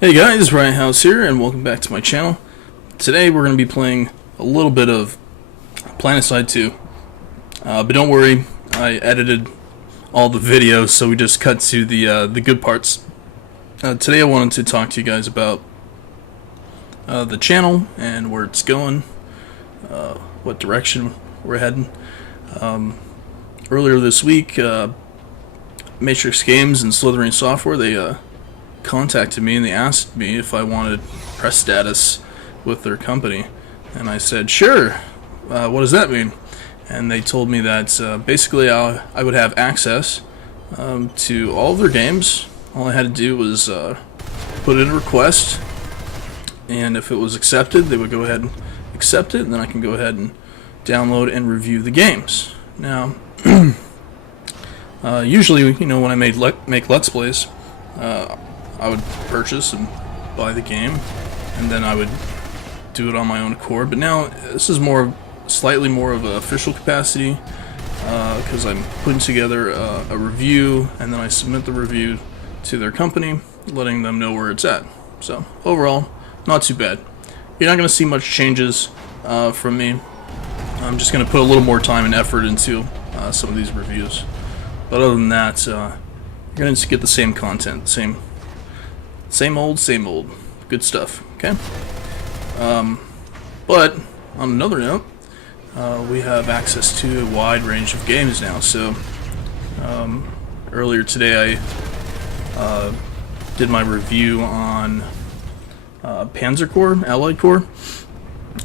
Hey guys, Riothouse here, and welcome back to my channel. Today we're going to be playing a little bit of Planetside 2. But don't worry, I edited all the videos, so we just cut to the good parts. Today I wanted to talk to you guys about the channel and where it's going, what direction we're heading. Earlier this week, Matrix Games and Slithering Software, they contacted me and they asked me if I wanted press status with their company, and I said sure. What does that mean? And they told me that basically I would have access to all of their games. All I had to do was put in a request, and if it was accepted, they would go ahead and accept it, and then I can go ahead and download and review the games. Now usually, you know, when I make Let's Plays, I would purchase and buy the game, and then I would do it on my own accord. But now this is slightly more of an official capacity, because I'm putting together a review, and then I submit the review to their company, letting them know where it's at. So overall, not too bad. You're not going to see much changes from me. I'm just going to put a little more time and effort into some of these reviews. But other than that, you're going to get the same content, same old good stuff. Okay. But on another note, we have access to a wide range of games now. So earlier today I did my review on Panzer Corps, Allied Corps,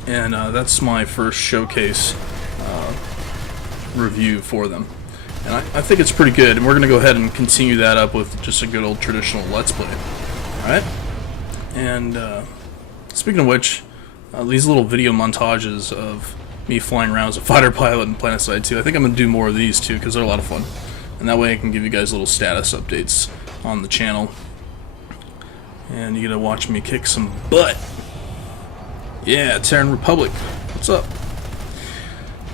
and that's my first showcase review for them. And I think it's pretty good, and we're going to go ahead and continue that up with just a good old traditional Let's Play. Alright? And speaking of which, these little video montages of me flying around as a fighter pilot in Planetside 2, I think I'm going to do more of these too, because they're a lot of fun. And that way I can give you guys little status updates on the channel. And you get to watch me kick some butt. Yeah, Terran Republic. What's up?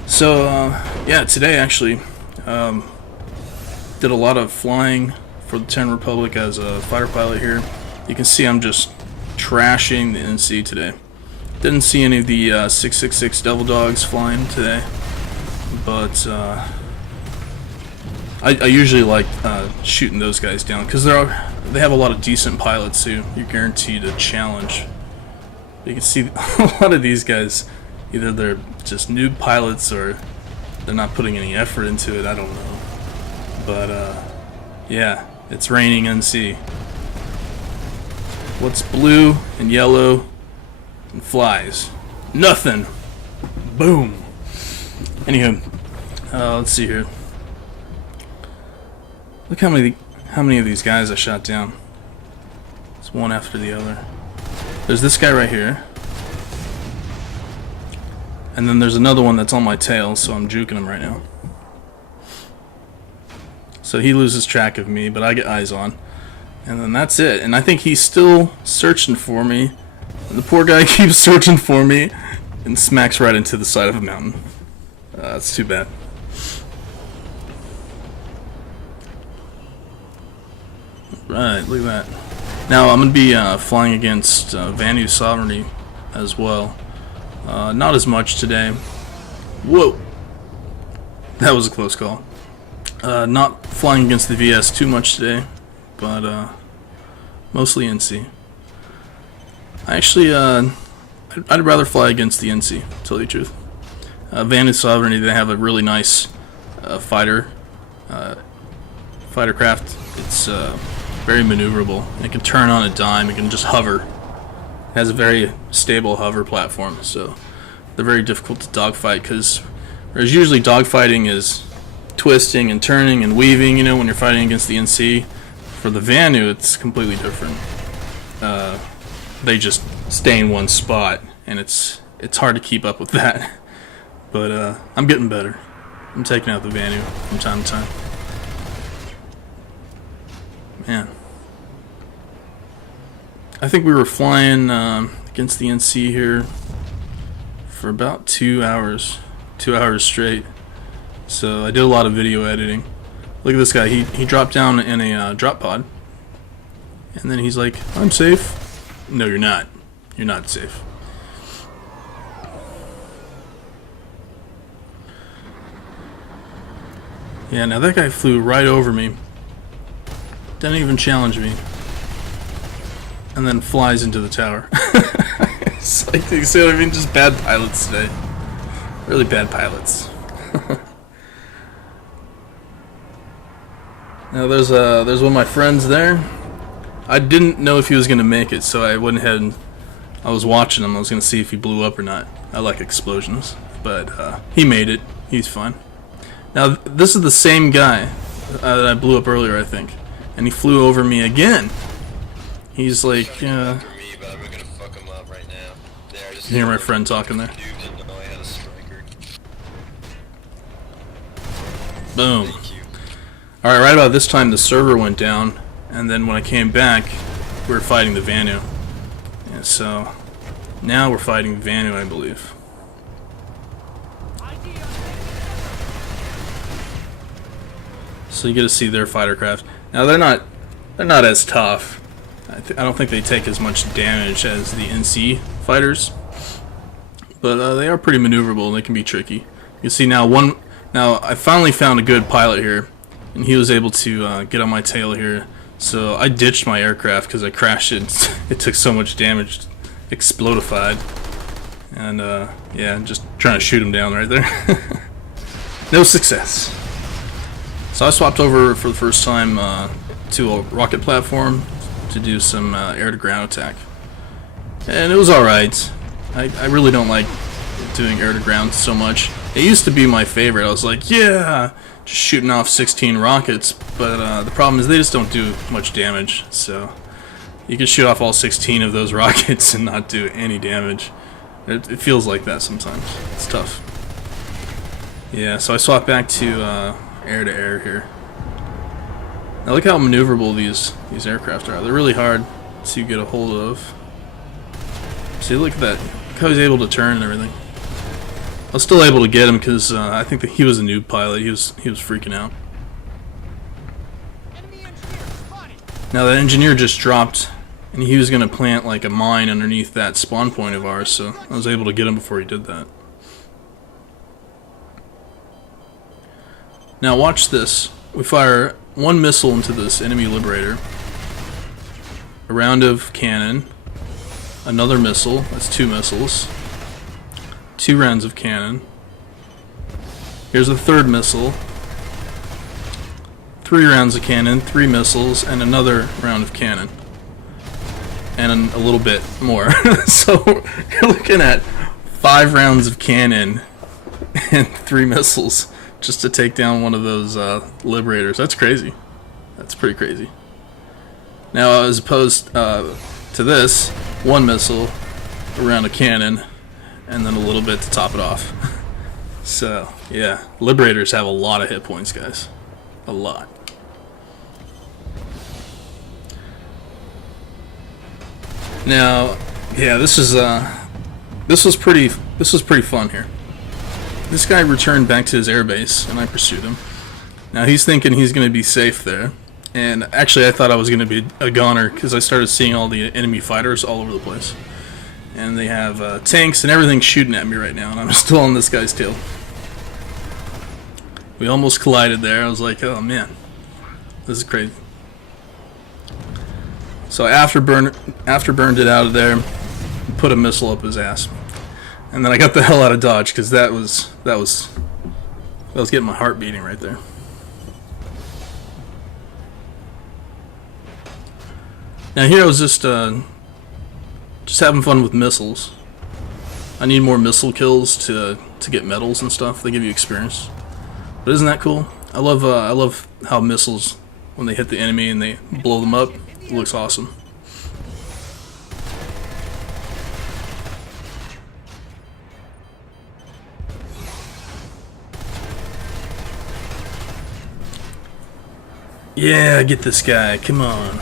So, yeah, today actually did a lot of flying for the Terran Republic as a fighter pilot here. You can see I'm just trashing the NC today. Didn't see any of the 666 Devil Dogs flying today, but I usually like shooting those guys down, because they have a lot of decent pilots who you're guaranteed a challenge. You can see a lot of these guys, either they're just noob pilots or they're not putting any effort into it, I don't know. But yeah, it's raining NC. What's blue and yellow and flies? Nothing. Boom. Anywho, let's see here. Look how many of these guys I shot down. It's one after the other. There's this guy right here. And then there's another one that's on my tail, so I'm juking him right now. So he loses track of me, but I get eyes on. And then that's it. And I think he's still searching for me. And the poor guy keeps searching for me and smacks right into the side of a mountain. That's too bad. Right, look at that. Now I'm going to be flying against Vanu Sovereignty as well. Not as much today. Whoa! That was a close call. Not flying against the VS too much today, but mostly NC. Actually, I'd rather fly against the NC, to tell you the truth. Vanu Sovereignty, they have a really nice fighter craft. It's very maneuverable. It can turn on a dime. It can just hover. It has a very stable hover platform, so they're very difficult to dogfight, because whereas usually dogfighting is twisting and turning and weaving, you know, when you're fighting against the NC, for the Vanu it's completely different. They just stay in one spot, and it's hard to keep up with that. But I'm getting better. I'm taking out the Vanu from time to time. Man, I think we were flying against the NC here for about 2 hours straight. So I did a lot of video editing. Look at this guy. He dropped down in a drop pod, and then he's like, "I'm safe." no, you're not. You're not safe. Yeah, now that guy flew right over me. Didn't even challenge me. And then flies into the tower. It's like, you see what I mean? Just bad pilots today. Really bad pilots. Now there's one of my friends there. I didn't know if he was gonna make it, so I went ahead and I was watching him. I was gonna see if he blew up or not. I like explosions, but he made it. He's fine. Now this is the same guy that I blew up earlier, I think, and he flew over me again. He's like, you hear my friend talking there. Boom. Alright, right about this time the server went down, and then when I came back, we were fighting the Vanu. And so, now we're fighting Vanu, I believe. So you get to see their fighter craft. Now they're not as tough. I don't think they take as much damage as the NC fighters, but they are pretty maneuverable. They can be tricky. You can see now I finally found a good pilot here, and he was able to get on my tail here. So I ditched my aircraft because I crashed it. It took so much damage, explodified, and yeah, just trying to shoot him down right there. No success. So I swapped over for the first time to a rocket platform to do some air-to-ground attack, and it was alright. I really don't like doing air-to-ground so much. It used to be my favorite. I was like, yeah, just shooting off 16 rockets, but the problem is they just don't do much damage. So you can shoot off all 16 of those rockets and not do any damage. It feels like that sometimes. It's tough. Yeah, so I swapped back to air-to-air here. Now look how maneuverable these aircraft are. They're really hard to get a hold of. See, look at that. Look how he's able to turn and everything. I was still able to get him because I think that he was a noob pilot. He was freaking out. Now that engineer just dropped, and he was going to plant like a mine underneath that spawn point of ours, so I was able to get him before he did that. Now watch this. We fire one missile into this enemy liberator, a round of cannon, another missile, that's 2 missiles, 2 rounds of cannon, here's a 3rd missile, 3 rounds of cannon, 3 missiles, and another round of cannon, and a little bit more. So you're looking at 5 rounds of cannon and 3 missiles just to take down one of those liberators. That's crazy. That's pretty crazy. Now, as opposed to this, 1 missile, a round of cannon, and then a little bit to top it off. So, yeah, liberators have a lot of hit points, guys. A lot. Now, yeah, this was pretty fun here. This guy returned back to his airbase, and I pursued him. Now he's thinking he's going to be safe there, and actually I thought I was going to be a goner because I started seeing all the enemy fighters all over the place, and they have tanks and everything shooting at me right now, and I'm still on this guy's tail. We almost collided there. I was like, oh man, this is crazy. So after burned it out of there, put a missile up his ass. And then I got the hell out of Dodge because that was getting my heart beating right there. Now here I was just having fun with missiles. I need more missile kills to get medals and stuff. They give you experience. But isn't that cool? I love how missiles, when they hit the enemy and they blow them up, it looks awesome. Yeah, get this guy. Come on.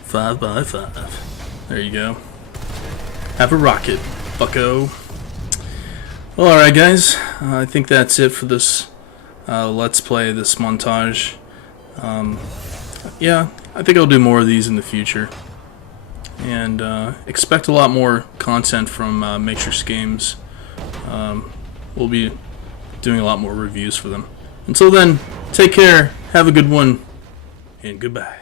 Five by 5. There you go. Have a rocket, bucko. Well, alright guys. I think that's it for this Let's Play, this montage. yeah, I think I'll do more of these in the future. And expect a lot more content from Matrix Games. We'll be doing a lot more reviews for them. Until then, take care, have a good one, and goodbye.